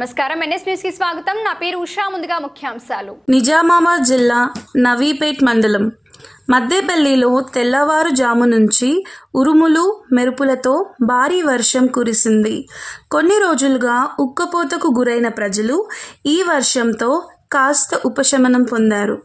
నమస్కారం, NS news కి స్వాగతం. నా పేరు ఉషా. ముందుగా ముఖ్యాంశాలు. నిజామాబాద్ జిల్లా నవీపేట్ మండలం మద్దేపల్లిలో తెల్లవారుజాము నుంచి ఉరుములు మెరుపులతో భారీ వర్షం కురిసింది. కొన్ని రోజులుగా ఉక్కపోతకు గురైన ప్రజలు ఈ వర్షంతో కాస్త ఉపశమనం పొందారు.